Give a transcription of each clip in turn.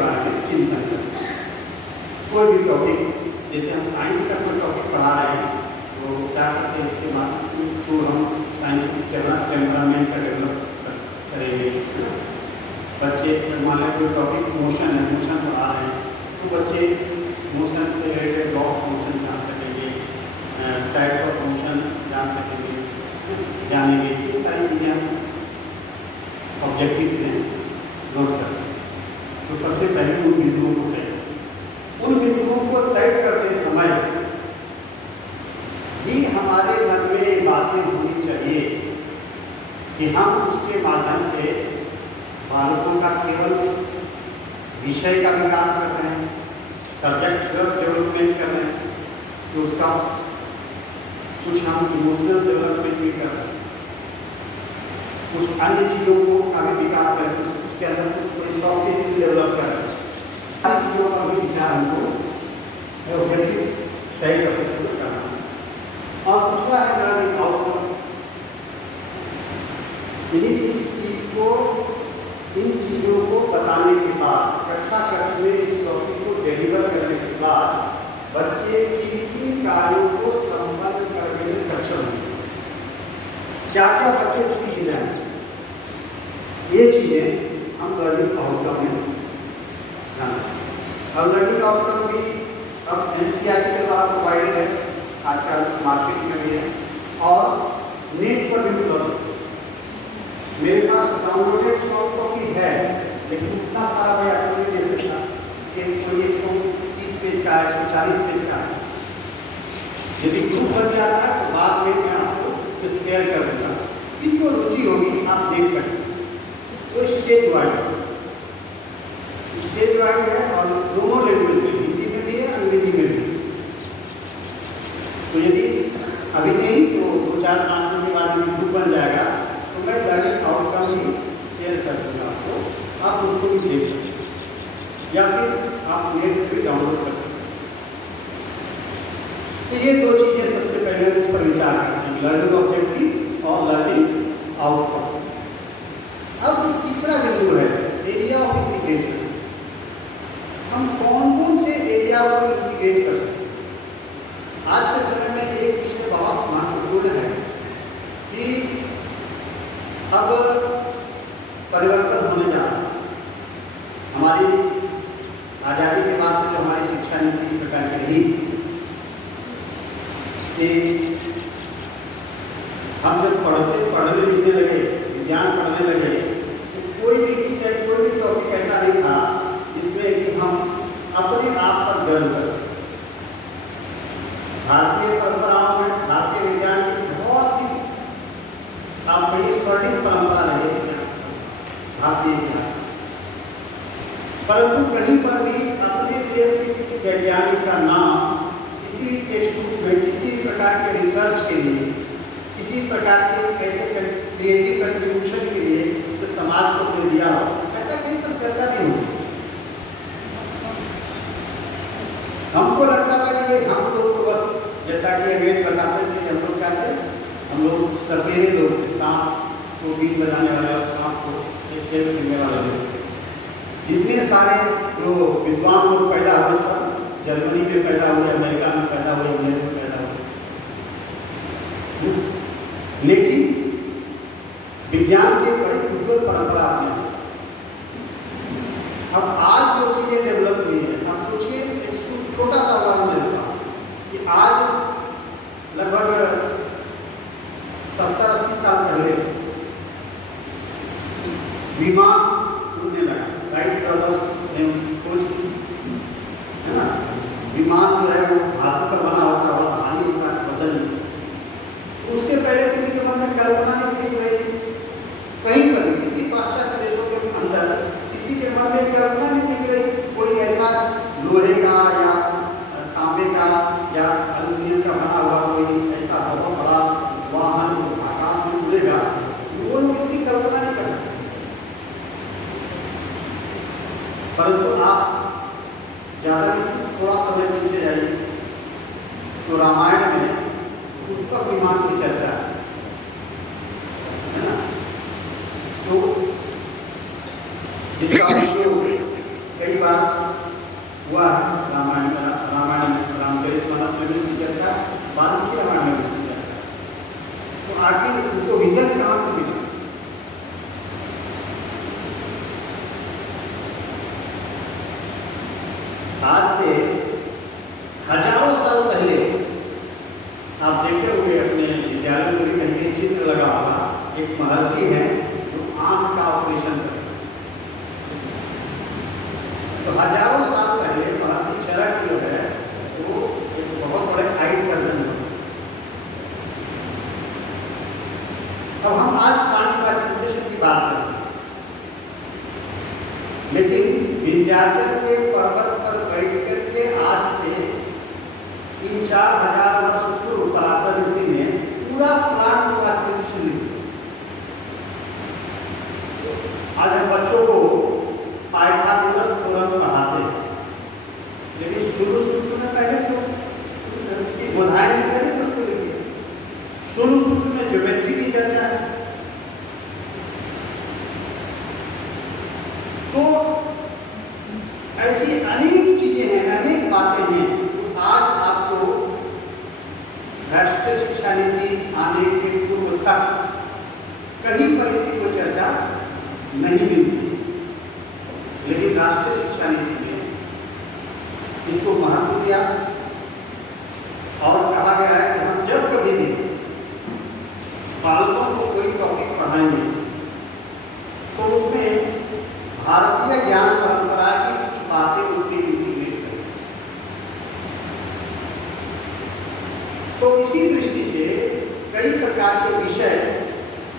बारे में चिंतन करते हैं। कोई भी टॉपिक, जैसे हम साइंस का कोई टॉपिक पढ़ा रहे हैं तो क्या करते हैं, इसके माध्यम से हम साइंटिफिक टेम्परामेंट का डेवलप करेंगे। बच्चे मान लें कोई टॉपिक मोशन है, मोशन पढ़ा रहे हैं तो बच्चे मोशन से रिलेटेड लॉ ऑफ मोशन जान सकेंगे, टाइप्स ऑफ मोशन जान सकेंगे, जानेंगे। ये सारी चीज़ें हम ऑब्जेक्टिव में नोट करते हैं। तो सबसे पहले उन बिंदुओं को तय, उन बिंदुओं को तय करते समय ही हमारे मन में बातें होनी चाहिए कि हम उसके माध्यम से बालकों का केवल विषय का विकास कर रहे हैं, सब्जेक्ट डेवलपमेंट कर रहे हैं, तो उसका कुछ हम इमोशनल डेवलपमेंट भी कर रहे हैं, कुछ अन्य चीज़ों को का भी विकास करें, उसके अंदर कुछ सॉफ्ट स्किल डेवलप करें। सारी चीज़ों का भी विचार हमको ऑब्जेक्टिव तय करके करना है। और दूसरा है लर्निंग आउटकम, यानी इस चीज को, इन चीज़ों को बताने के बाद, कक्षा कक्ष में इस टॉपिक को डिलीवर करने के बाद बच्चे किन कार्यों को संपन्न करने में सक्षम होंगे, क्या क्या बच्चे सीख जाएंगे, ये चीज़ें हम लर्निंग आउटकम में जाना। और लर्निंग आउटकम भी अब NCERT के द्वारा प्रोवाइडेड है, आजकल मार्केट में भी है और नेट पर भी उपलब्ध है। मेरे पास डाउनलोडेड सॉफ्ट कॉपी है, लेकिन उतना सारा मैं आपको नहीं दे सकता कि कोई 130 पेज का है, 140 पेज का है। यदि ग्रुप बन जाता है तो बाद में मैं आपको शेयर कर दूँगा, जिनको रुचि होगी आप देख सकते हैं। तो स्टेज वाइज है और दोनों लैंग्वेज में, हिंदी में भी है, अंग्रेजी में भी। तो यदि अभी नहीं तो 2-4-5 दिन के बाद ग्रुप बन जाएगा तो मैं लर्निंग आउटकम भी शेयर कर दूँगा आपको, आप उसको भी देख सकते हैं या फिर आप नेट से भी डाउनलोड कर सकते हैं। तो ये दो चीज़ें सबसे पहले इस पर विचार करते हैं, लर्निंग ऑब्जेक्टिव और लर्निंग आउटकम। अब तीसरा बिंदु है एरिया ऑफ इंटीग्रेशन। हम कौन कौन से एरिया को इंटीग्रेट कर सकते हैं। आज के समय में एक विषय बहुत महत्वपूर्ण है कि अब परिवर्तन होने जा रहा है। हमारी आज़ादी के बाद से जो हमारी शिक्षा नीति इस प्रकार की रही कि हम जब पढ़ने लिखने लगे, विज्ञान पढ़ने लगे, तो कोई भी विषय, कोई भी टॉपिक ऐसा नहीं था जिसमें कि हम अपने आप पर गर्व कर सकते। भारतीय परंपराओं में, भारतीय विज्ञान की बहुत ही आप कहीं स्वर्णिम परंपरा रही है भारतीय इतिहास, परंतु कहीं पर भी अपने देश के किसी वैज्ञानिक का नाम किसी टेक्स्ट बुक में, किसी प्रकार के रिसर्च के लिए, किसी प्रकार के ऐसे क्रिएटिव कंट्रीब्यूशन के लिए जो समाज को दे दिया हो, ऐसा कहीं पर चर्चा नहीं होती। हमको लगता था कि हम लोग तो बस, जैसा कि अभी बताते थे कि हम लोग क्या थे, हम लोग सपेरे लोग थे, सांप को बीन बजाने वाले और सांप को खेल खेलने वाले लोग थे। जितने सारे जो विद्वान लोग पैदा हुए सब जर्मनी में पैदा हुए, अमेरिका में पैदा हुए, इंग्लैंड में पैदा हुए, लेकिन विज्ञान की बड़ी उज्ज्वल परंपरा है। अब आज जो चीज़ें डेवलप हुई है, आप सोचिए, एक छोटा सा उदाहरण देता हूँ कि आज लगभग 70-80 साल पहले विमान उड़ने लगा, राइट ब्रदर्स ने खोज की, है ना। विमान जो है वो धातु का बना होता है, भारी होता है, वजन। तो उसके पहले किसी के मन में कल्पना नहीं थी कि भाई कहीं पर किसी पाश्चात्य देशों के अंदर किसी के मन में कल्पना नहीं थी कि भाई कोई ऐसा लोहे का या तांबे का या एल्यूमिनियम का बना हुआ कोई ऐसा बहुत बड़ा वाहन आकाश में उड़ेगा, वो लोग इसकी कल्पना नहीं कर सकते। परंतु आप ज़्यादा नहीं, थोड़ा समय पीछे जाइए तो रामायण में पुष्पक विमान की चर्चा है ना। तो जिसका उपयोग कई बार साल पहले आप देखे होंगे अपने विद्यालय में भी कहीं चित्र लगा होगा, एक महर्षि है जो आंख का ऑपरेशन करते हैं। तो हजारों साल पहले महर्षि चरक जो है वो एक बहुत बड़े आई सर्जन हुए। अब हम आज प्राण क्लासिफिकेशन की बात करें, लेकिन विंध्याचल के पर्वत पर बैठ करके आज से 3-4 हजार वर्ष पूर्व पराशर ऋषि ने पूरा प्राण क्लासिफिकेशन लिखा। आज हम बच्चों को पाइथागोरस थ्योरम पढ़ाते हैं, लेकिन शुरू में पहले से उसकी बोधाएं नहीं पहले से उसको लिखी। शुरू में ज्योमेट्री की चर्चा है। तो ऐसी अनेक चीजें हैं, अनेक बातें हैं जो आज आपको राष्ट्रीय शिक्षा नीति आने के पूर्व तक कहीं पर इसकी कोई चर्चा नहीं मिलती, लेकिन राष्ट्रीय शिक्षा नीति में इसको महत्व दिया और कहा गया है कि हम जब कभी भी बालकों को कोई टॉपिक पढ़ाएंगे तो उसमें भारतीय ज्ञान परंपरा की कुछ बातें उनके इंटीग्रेट करें। तो इसी दृष्टि से कई प्रकार के विषय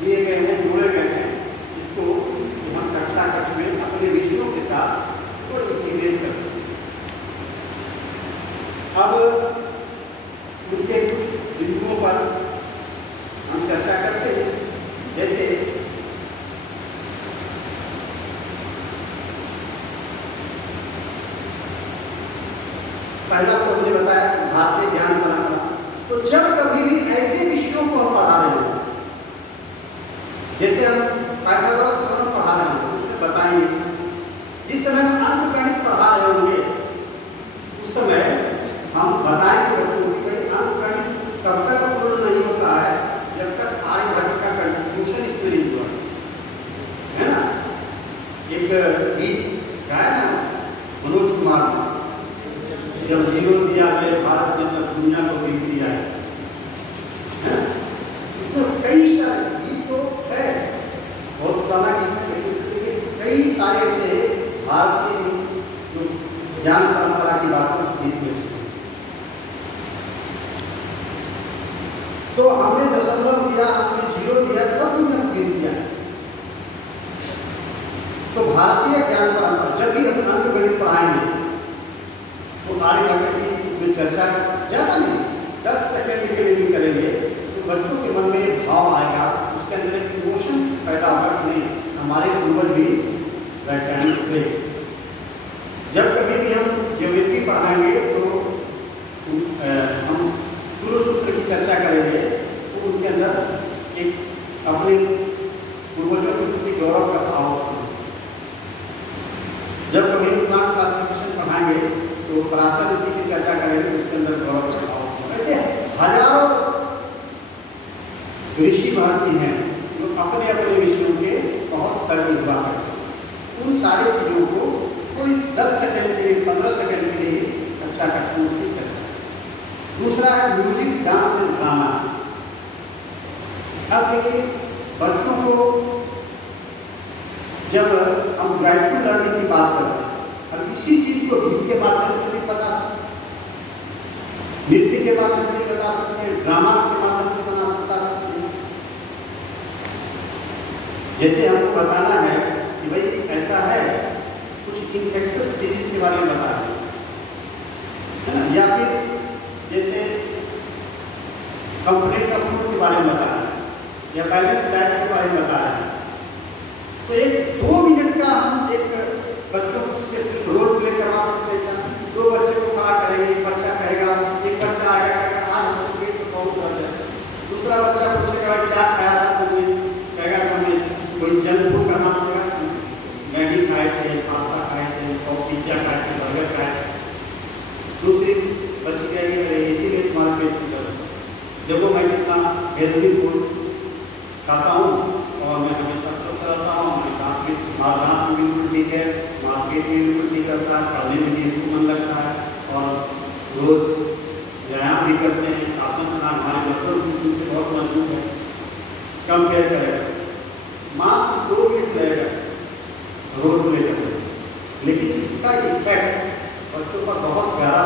दिए गए हैं, जोड़े गए हैं, जिसको हम कक्षा कक्ष में अपने विषयों के साथ उसको इंटीग्रेट करते हैं। अब उनके कुछ बिंदुओं पर हम चर्चा करते हैं। जैसे पहला तो हमने बताया भारतीय ज्ञान परंपरा। तो जब कभी भी ऐसे विषयों को हम पढ़ा रहे हैं, जैसे हम पाइथागोरस थ्योरम पढ़ा रहे हैं, उसमें बताएंगे जिस समय हम अंकगणित पढ़ा रहे होंगे उस समय हम बताएंगे बच्चों की अंकगणित तब तक पूर्ण नहीं होता है जब तक आर्यभट्ट का कंट्रीब्यूशन इसमें नहीं हुआ है ना। एक गीत गाया ना मनोज कुमार ने, जब जीरो दिया गया भारत ने तब दुनिया को गिर दिया है। उसमें कई सारे गीत तो है, बहुत पुराना गीत है, लेकिन कई सारे ऐसे भारतीय जो ज्ञान परंपरा की बातें उस गीत में। तो हमने दशमलव दिया, हमने जीरो दिया, तब दुनिया को गिर दिया। तो भारतीय ज्ञान परंपरा जब भी हम अंकगणित पढ़ाएंगे तो आर्यभट्ट की उसमें चर्चा ज़्यादा नहीं, 10 सेकंड के लिए भी करेंगे तो बच्चों के मन में एक भाव आएगा, उसके अंदर एक इमोशन पैदा होगा कि नहीं, हमारे पूर्वज भी वैज्ञानिक थे। जब कभी भी हम ज्योमेट्री पढ़ाएंगे तो हम सूत्र की चर्चा करेंगे तो उनके अंदर एक अपने पूर्वजों के प्रति गौरव का भाव होता है। जब कभी प्राण क्लासिफिकेशन पढ़ाएंगे तो पराशर ऋषि की चर्चा करेंगे तो उसके अंदर गौरव का भाव होता है। ऐसे हजारों ऋषि महर्षि हैं जो अपने अपने विषयों के बहुत तर्जुबा करते हैं। उन सारी चीज़ों को कोई 10 सेकंड के लिए, 15 सेकंड के लिए कक्षा कक्षा में उसकी चर्चा। दूसरा है म्यूजिक, डांस एंड ड्रामा। अब देखिए बच्चों को जब हम गाइडेड लर्निंग की बात करते हैं, हम किसी चीज को गीत के माध्यम से भी बता सकते हैं, नृत्य के माध्यम से बता सकते हैं, ड्रामा के माध्यम से बता सकते हैं। जैसे हमको बताना है कि भाई ऐसा है, कुछ इन्फेक्शस डिजीज के बारे में बताना है ना, या फिर जैसे कंप्लेंट ऑफ फूड के बारे में बताना है या बैलेंस डाइट के बारे में बताना है। तो एक 2 मिनट का हम एक बच्चों से रोल प्ले करवा सकते हैं। 2 बच्चे को खड़ा करेंगे, एक बच्चा कहेगा, एक बच्चा आएगा कहेगा आज हम पेट तो बहुत दर्द है, दूसरा बच्चा पूछेगा क्या खाया था तुमने, कहेगा हमें कोई जंक फूड का नाम होगा, मैगी खाए थे, पास्ता खाए थे, और पिज्जा खाए थे, बर्गर खाए थे। दूसरी बच्ची कहेगी अरे इसीलिए तुम्हारा पेट की दर्द है, देखो मैं कितना हेल्दी फूड खाता हूँ और मैं हमेशा स्वस्थ रहता हूँ, मैं दांत बिल्कुल ठीक है, मार्केट भी बिल्कुल ठीक करता है, पढ़ने में भी बिल्कुल मन लगता है और रोज मात्र 2 मिनट लगेगा रोल प्ले करने में, लेकिन इसका इफेक्ट बच्चों पर बहुत गहरा